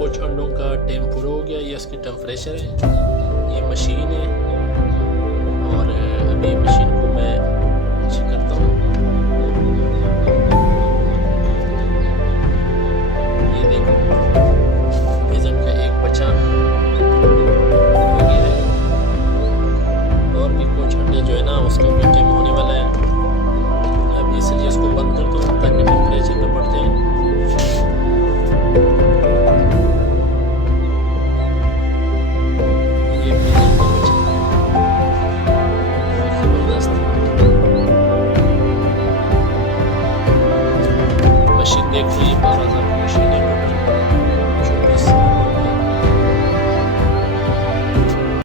कुछ अंडों का टाइम पूरा हो गया। ये इसकी टेम्परेचर है, ये मशीन है और अभी मशीन को मैं